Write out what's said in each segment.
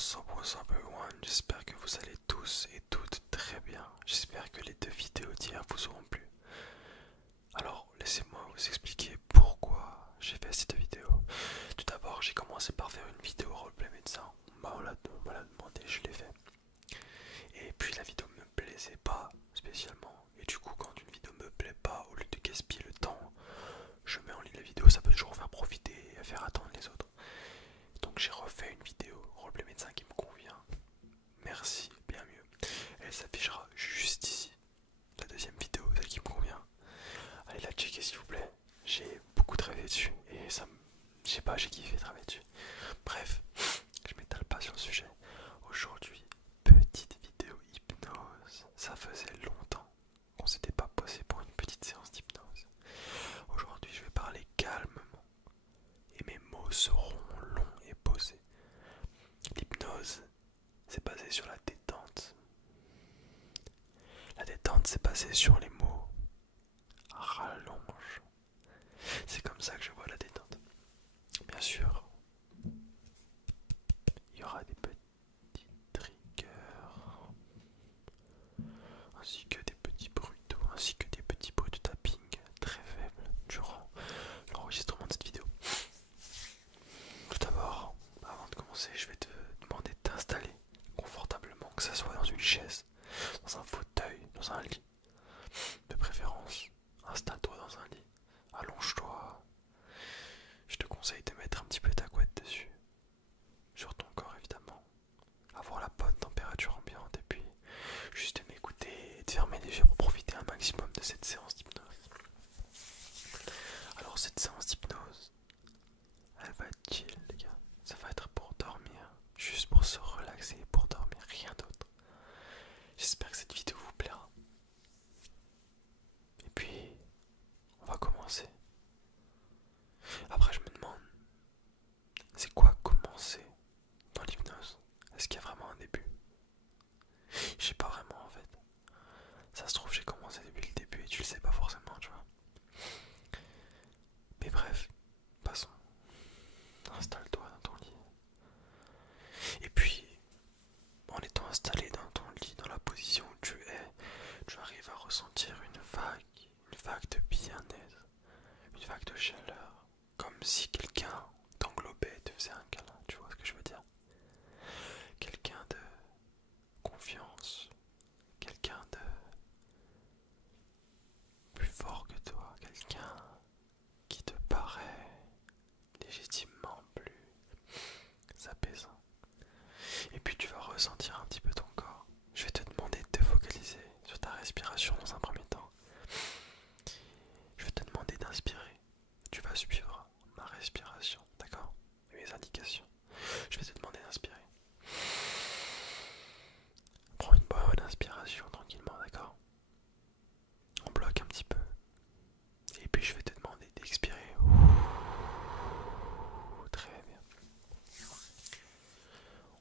What's up everyone, j'espère que vous allez tous et toutes très bien. J'espère que les deux vidéos d'hier vous auront plu. Alors laissez-moi vous expliquer pourquoi j'ai fait cette vidéo. Tout d'abord j'ai commencé par faire une vidéo roleplay médecin. On l'a demandé, je l'ai fait. Et puis la vidéo me plaisait pas spécialement. Et du coup quand une vidéo me plaît pas, au lieu de gaspiller le temps, je mets en ligne la vidéo, ça peut toujours faire profiter et faire attendre les autres. Donc j'ai refait une vidéo roleplay médecin qui me convient. Merci, bien mieux. Elle s'affichera juste ici. La deuxième vidéo, celle qui me convient. Allez la checker s'il vous plaît. J'ai beaucoup travaillé dessus et ça me... Je sais pas, j'ai kiffé travailler dessus. Bref, je m'étale pas sur le sujet. Aujourd'hui, petite vidéo hypnose. Ça faisait longtemps qu'on s'était pas posé pour une petite séance d'hypnose. Aujourd'hui, je vais parler calmement et mes mots seront longs et posés. L'hypnose, c'est basé sur la détente. La détente, c'est basé sur les mots rallonge. C'est comme ça que je vois la détente. Bien sûr, il y aura des petits triggers, ainsi que des petits bruits d'eau, ainsi que des petits bruits de tapping très faibles durant l'enregistrement de cette vidéo. Tout d'abord, avant de commencer, je vais te demander de t'installer confortablement, que ce soit dans une chaise, dans un fauteuil, dans un lit. De préférence, installe-toi dans un lit, allonge-toi. Je te conseille de mettre un petit peu ta couette dessus, sur ton corps évidemment. Avoir la bonne température ambiante et puis juste m'écouter et de fermer les yeux pour profiter un maximum de cette séance d'hypnose. Alors cette séance d'hypnose, elle va être chill les gars. Ça va être pour dormir, juste pour se relaxer et pour dormir, rien d'autre. J'espère que cette vidéo vous plaira. Et puis, on va commencer. Après, je me demande, c'est quoi commencer dans l'hypnose? Est-ce qu'il y a vraiment un début? Je sais pas vraiment en fait. Ça se trouve, j'ai commencé depuis le début et tu le sais pas forcément, tu vois. Mais bref, passons. Installe-toi dans ton lit. Et puis, en étant installé dans ton lit, dans la position où tu arrives à ressentir une vague de bien-être, une vague de chaleur, comme si quelqu'un t'englobait et te faisait un câlin, tu vois ce que je veux dire? Quelqu'un de confiance, quelqu'un de plus fort que toi, quelqu'un qui te paraît légitimement plus apaisant. Et puis tu vas ressentir un petit peu ton corps. Je vais te demander de te focaliser sur ta respiration dans un premier temps. Je vais te demander d'inspirer. Tu vas suivre ma respiration, d'accord? Mes indications. Je vais te demander d'inspirer. Prends une bonne inspiration tranquillement, d'accord? On bloque un petit peu. Et puis je vais te demander d'expirer. Très bien.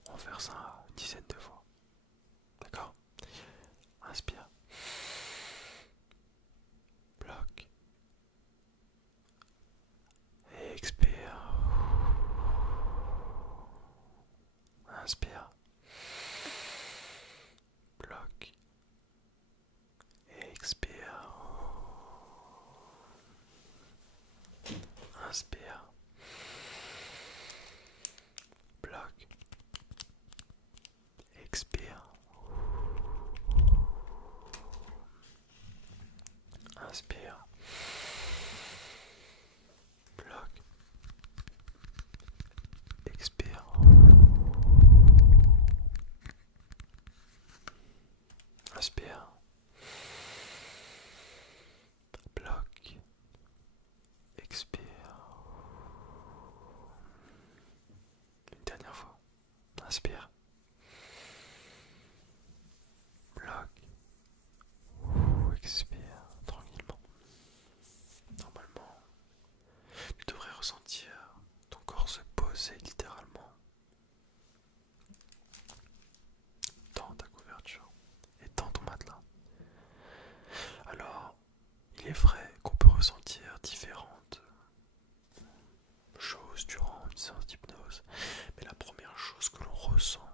On va faire ça une dizaine de fois. D'accord? Inspire. Bloque. Expire. Inspire. Bloque. Expire. Inspire. Bloque. Expire. Inspire. Bloque. Expire. Inspire. Bloque. Expire. Une dernière fois. Inspire. Bloque. Expire tranquillement. Normalement, tu devrais ressentir ton corps se poser littéralement dans ta couverture et dans ton matelas. Alors, il est vrai qu'on peut ressentir différentes choses durant une séance d'hypnose, mais la première chose que l'on ressent,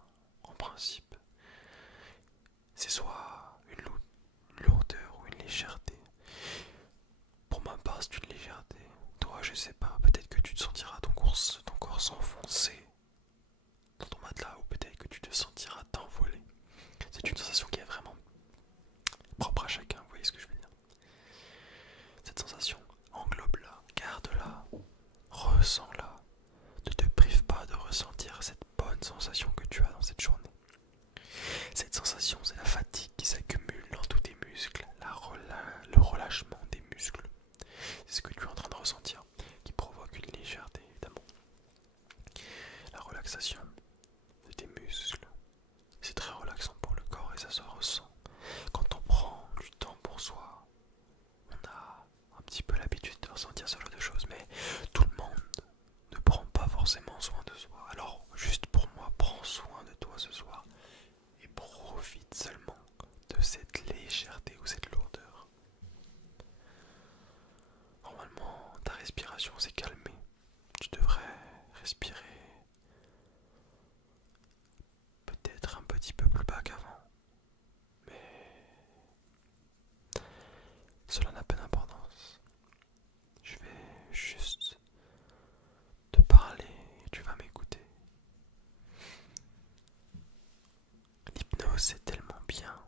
vague avant, mais cela n'a pas d'importance. Je vais juste te parler et tu vas m'écouter. L'hypnose c'est tellement bien,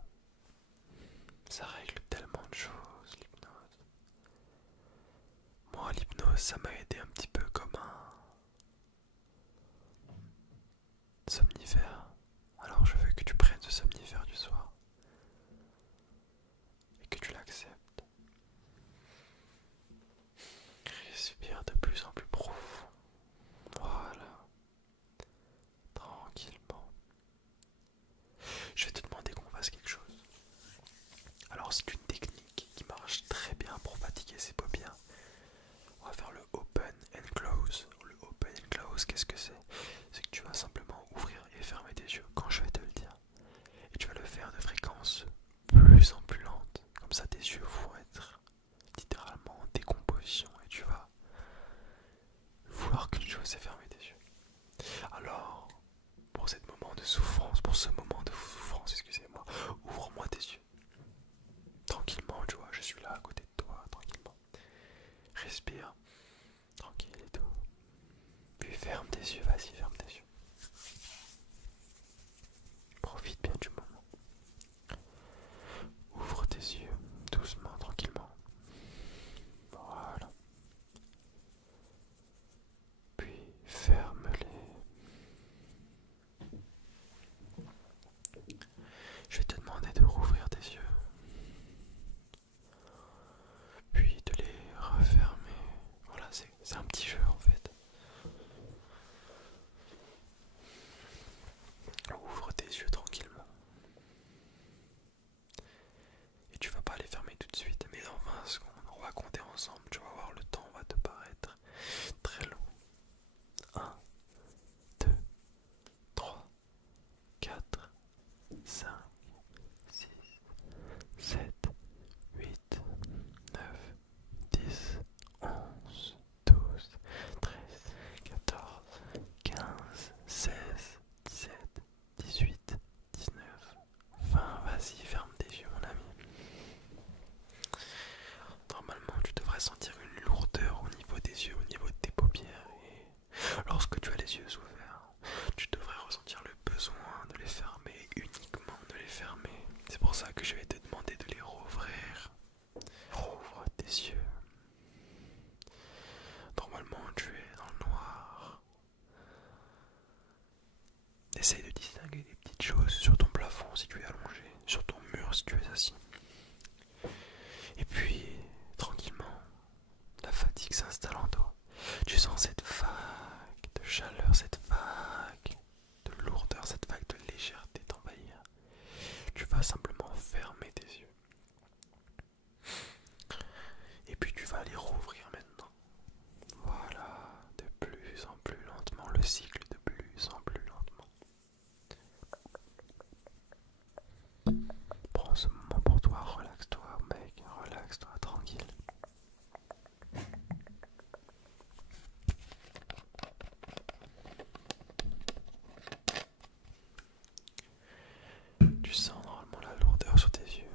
ça règle tellement de choses, l'hypnose. Moi l'hypnose ça m'a aidé un petit peu comme un somnifère. Alors je veux que tu prennes ce somnifère du soir et que tu l'acceptes. Respire de plus en plus profond. Voilà, tranquillement. Je vais te demander qu'on fasse quelque chose. Alors c'est une technique qui marche très bien pour fatiguer ses paupières. On va faire le open and close. Le open and close, qu'est-ce que c'est? C'est que tu vas simplement ouvrir et fermer tes yeux quand je vais te le dire. Et tu vas le faire de fréquence plus en plus lente. Comme ça tes yeux vont être littéralement en décomposition et tu vas vouloir qu'une chose, c'est fermer tes yeux. Alors, pour ce moment de souffrance, excusez-moi, ouvre-moi tes yeux. Tranquillement, tu vois, je suis là à côté de toi, tranquillement. Respire, tranquille et tout. Puis ferme tes yeux, vas-y, ferme tes yeux. Profite bien du moment. Ouvre tes yeux, doucement, tranquillement. Voilà. Puis ferme-les. Je vais te demander de rouvrir tes yeux. Puis de les refermer. Voilà, c'est un petit jeu en fait. Ouvre tes yeux tranquillement. Et tu vas pas les fermer tout de suite, mais dans 20 secondes, on va compter ensemble. Tu vas voir, le temps va te paraître très long. 1, 2, 3, 4, 5, 6, 7, 8, 9, 10, 11, 12, 13, 14, 15, 16, 17, 18, 19, 20. Vas-y, ferme tes yeux, mon ami. Normalement, tu devrais sentir une lourdeur au niveau des yeux, au niveau de tes paupières. Et lorsque tu as les yeux ouverts, tu devrais ressentir le besoin de les fermer, uniquement de les fermer. C'est pour ça que je vais te demander de les rouvrir. Rouvre tes yeux. Normalement, tu es dans le noir. Essaye de distinguer des petites choses sur ton plafond si tu es allongé, sur ton mur si tu es assis. Et puis, tranquillement, la fatigue s'installe en toi. Tu sens cette vague de chaleur, cette vague de lourdeur, cette vague de légèreté t'envahir. Tu vas simplement fermer tes yeux. Et puis tu vas les rouvrir maintenant. Voilà, de plus en plus lentement, le cycle de plus en plus lentement. Prends ce moment pour toi, relaxe-toi mec, relaxe-toi, tranquille. Tu sens normalement la lourdeur sur tes yeux.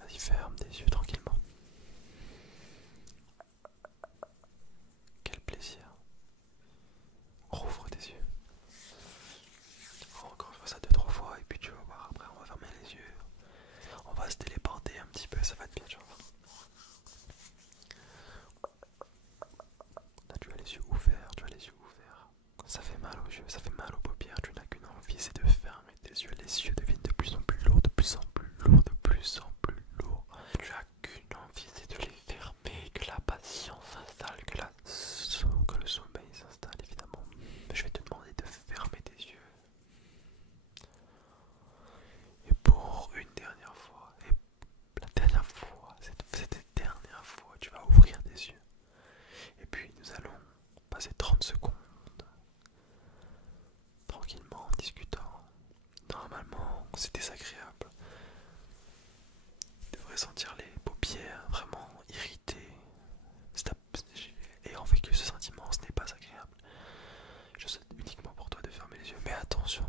Vas-y, ferme tes yeux tranquillement. Quel plaisir. Rouvre tes yeux. Encore une fois ça 2-3 fois et puis tu vas voir, après on va fermer les yeux. On va se téléporter un petit peu, ça va être bien, tu vas voir. Là tu as les yeux ouverts, tu as les yeux ouverts. Ça fait mal aux yeux, ça fait mal aux paupières, tu n'as qu'une envie, c'est de fermer tes yeux. Les yeux deviennent de plus en plus lourds, de plus en plus lourds, de plus en plus lourds. Tu as qu'une envie, c'est de les fermer, que la patience s'installe, que le sommeil s'installe évidemment. Je vais te demander de fermer tes yeux. Et pour une dernière fois, et la dernière fois, cette dernière fois, tu vas ouvrir tes yeux. Et puis nous allons passer 30 secondes tranquillement en discutant. Normalement, c'est désagréable. Tu devrais sentir les paupières vraiment irritées. Ayant vécu ce sentiment, ce n'est pas agréable. Je souhaite uniquement pour toi de fermer les yeux. Mais attention,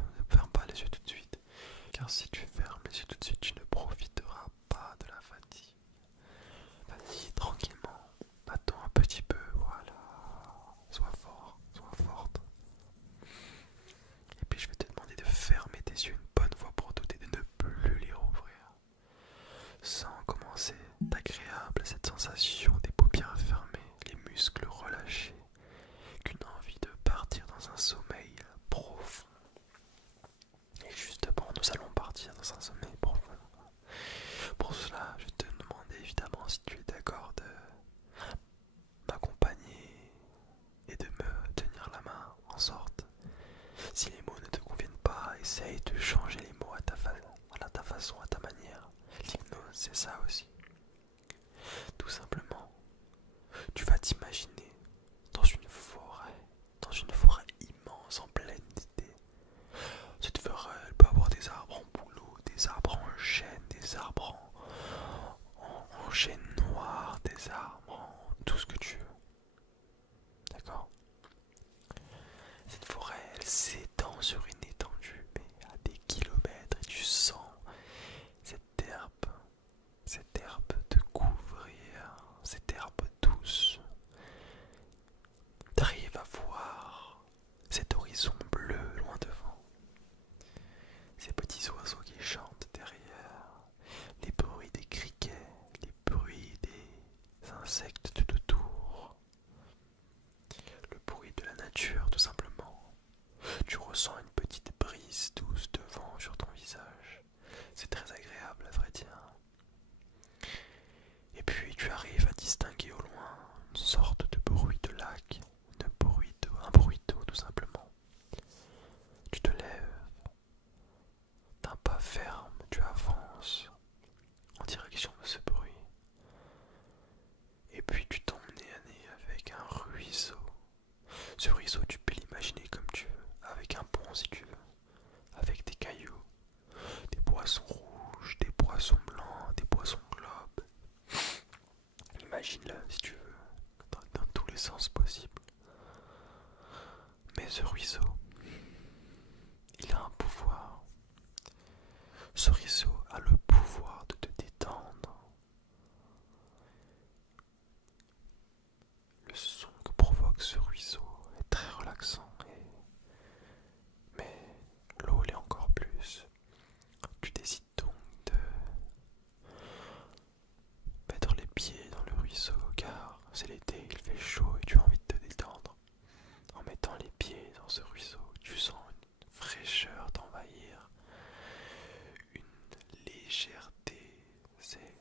dire, si tu fermes les yeux tout de suite, tu ne profiteras pas de la fatigue. Vas-y, tranquillement. Attends un petit peu, voilà. Sois fort, sois forte. Et puis je vais te demander de fermer tes yeux une bonne fois pour toutes et de ne plus les rouvrir. Sans commencer d'agréable cette sensation des paupières fermées, les muscles relâchés, qu'une envie de partir dans un sommeil profond. Et justement, nous allons partir dans un sommeil profond. Pour cela, je te demande évidemment si tu es d'accord de m'accompagner et de me tenir la main en sorte. Si les mots ne te conviennent pas, essaye de changer les mots à ta façon, à ta manière. L'hypnose, c'est ça aussi. Tout simplement, tu vas t'imaginer dans une forêt immense en pleine d'été. Cette forêt, elle peut avoir des arbres en bouleau, des arbres en chêne, des arbres en chêne noir, des arbres en tout ce que tu veux. D'accord? Cette forêt, elle s'étend sur une étendue, mais à des kilomètres, et tu sens cette herbe te couvrir, cette herbe douce. T'arrives à voir cet horizon bleu loin devant, ces petits oiseaux qui chantent derrière, les bruits des criquets, les bruits des insectes tout autour, le bruit de la nature tout simplement. Tu ressens une petite brise douce de vent sur ton visage. C'est très agréable à vrai dire. Et puis tu arrives à distinguer au loin une sorte de bruit de lac, un bruit d'eau tout simplement. Tu te lèves, d'un pas ferme, tu avances en direction de ce bruit. Et puis tu tombes nez à nez avec un ruisseau. Ce ruisseau, tu peux l'imaginer comme tu veux, avec un pont si tu veux, avec des cailloux, des poissons rouges, des poissons blancs, des poissons globes. Imagine-le si tu veux, dans tous les sens possibles. Mais ce ruisseau, il a un pouvoir. Ce ruisseau a le pouvoir de te détendre. Le son que provoque ce ruisseau est très relaxant, mais l'eau l'est encore plus. Tu décides donc de mettre les pieds dans le ruisseau car c'est l'été, il fait chaud et tu as envie de te détendre. En mettant les pieds dans ce ruisseau, tu sens une fraîcheur t'envahir, une légèreté, c'est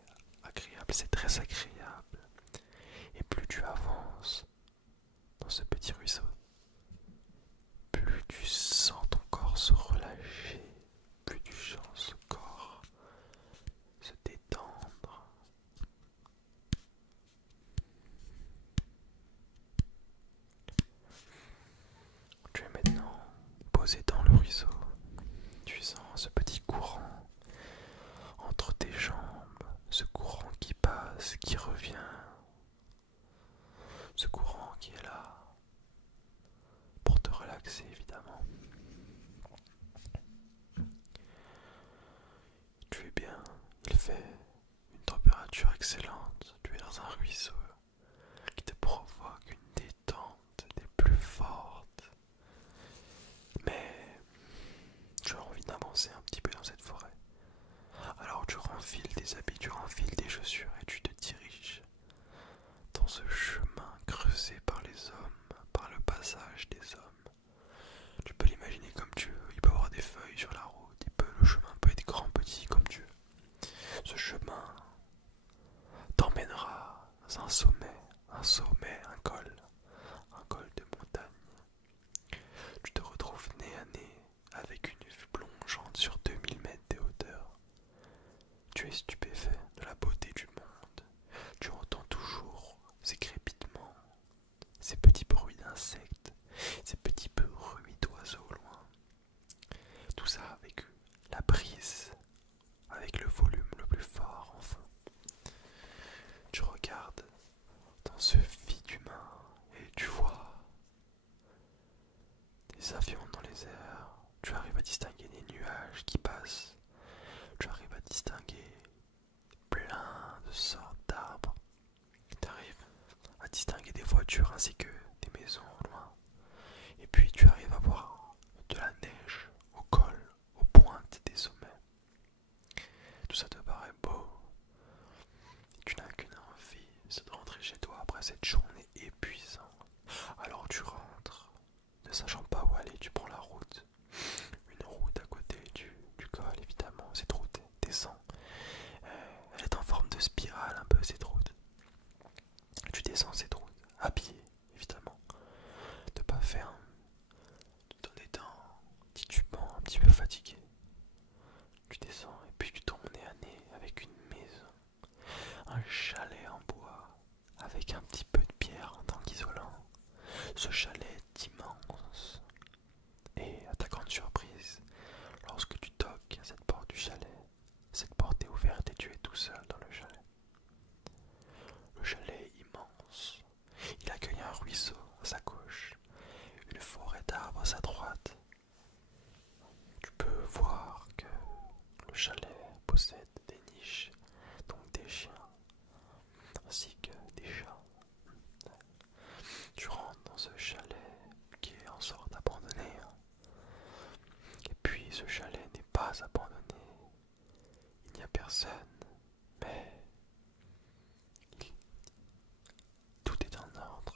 agréable, c'est très agréable. Et plus tu avances dans ce petit ruisseau, plus tu sens ton corps se relâcher, plus tu sens ce corps se détendre. Tu es maintenant posé dans le ruisseau. Tu sens ce petit courant entre tes jambes, ce courant qui passe, qui revient, ce courant qui est là pour te relaxer évidemment. Tu es bien, il fait une température excellente, tu es dans un ruisseau qui te provoque une détente des plus fortes. Mais tu as envie d'avancer un petit peu dans cette forêt. Alors tu renfiles tes habits, tu renfiles tes chaussures et tu te diriges dans ce chemin creusé par les hommes, par le passage des hommes. Tu peux l'imaginer comme tu veux, il peut y avoir des feuilles sur la route, le chemin peut être grand, petit, comme tu veux. Ce chemin t'emmènera à un sommet, un col de montagne. Tu te retrouves nez à nez avec une vue plongeante sur 2000 mètres de hauteur. Tu es stupéfait de la beauté du monde. Tu entends toujours ces crépitements, ces petits bruits d'insectes, ces petits bruits d'oiseaux au loin. Tout ça avec la brise, avec le volume le plus fort en fond. Tu regardes dans ce vide humain et tu vois des avions dans les airs. Tu arrives à distinguer des nuages qui passent tu arrives à distinguer plein de sortes d'arbres. Tu arrives à distinguer des voitures ainsi que des maisons au loin. Et puis tu arrives à voir de la neige au col, aux pointes des sommets. Tout ça te paraît beau. Et tu n'as qu'une envie, c'est de rentrer chez toi après cette journée épuisante. Alors tu rentres, ne sachant pas où aller, tu prends la route. Une route à côté du col, évidemment. Cette route descend. Elle est en forme de spirale un peu, cette route. Tu descends cette route, à pied, évidemment. De pas faire ton étant titubant, un petit peu fatigué. Tu descends et puis tu tombes nez à nez avec une maison. Un chalet en bois, avec un petit peu de pierre en tant qu'isolant. Ce chalet est immense. Et à ta grande surprise, lorsque tu toques à cette porte du chalet, cette porte est ouverte et tu es tout seul dans le chalet. Le chalet est immense. Il accueille un ruisseau à sa gauche, une forêt d'arbres à sa droite. Tu peux voir que le chalet possède des niches, donc des chiens, ainsi que des chats. Tu rentres dans ce chalet qui est en sorte abandonné. Et puis ce chalet n'est pas abandonné. Il n'y a personne, mais tout est en ordre.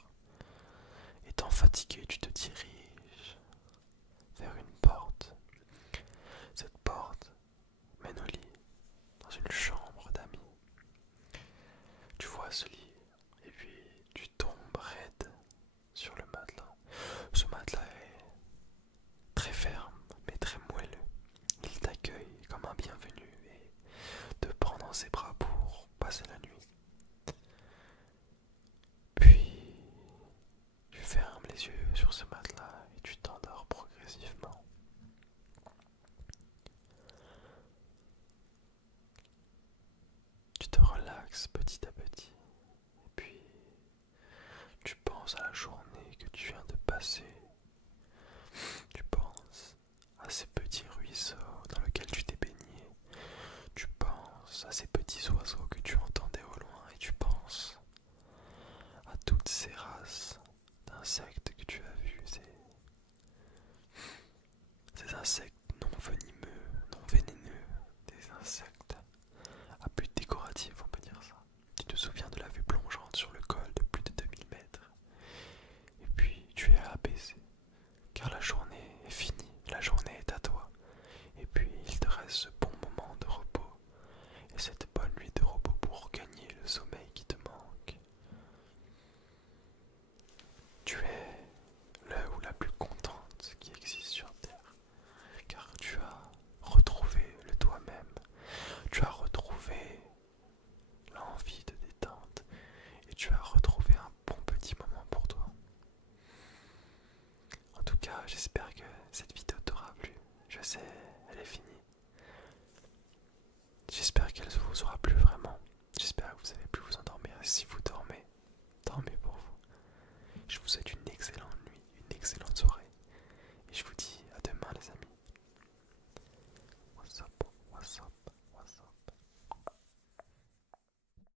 Étant fatigué, tu te diriges vers une porte. Cette porte mène au lit, dans une chambre d'amis. Tu vois ce lit, et puis tu tombes raide sur le matelas. Ce matelas est très ferme, mais très moelleux. Il t'accueille comme un bienvenu et te prend dans ses bras pour passer la nuit. Puis, tu fermes les yeux sur ce matelas et tu t'endors progressivement. Tu te relaxes petit à petit. Et puis, tu penses à la journée que tu viens de passer. Tu penses à ces petits ruisseaux dans lesquels tu t'es baigné. Tu penses à ces petits oiseaux que tu entendais au loin. Et tu penses à toutes ces races d'insectes que tu as vus. Ces insectes non venimeux, non vénéneux. Des insectes à but décoratif, on peut dire ça. Tu te souviens de la vue plongeante sur le col de plus de 2000 mètres. Et puis tu es apaisé, car la journée est finie, la journée est à toi. Et puis il te reste ce bon moment de repos, et cette bonne nuit de repos pour gagner le sommeil qui te manque. Tu es le ou la plus contente qui existe sur Terre, car tu as retrouvé le toi-même, tu as retrouvé l'envie de détente, et tu as retrouvé un bon petit moment pour toi. En tout cas, j'espère que cette vidéo t'aura plu. Je sais, elle est finie. J'espère qu'elle vous aura plu vraiment. J'espère que vous avez pu vous endormir. Et si vous dormez, dormez pour vous. Je vous souhaite une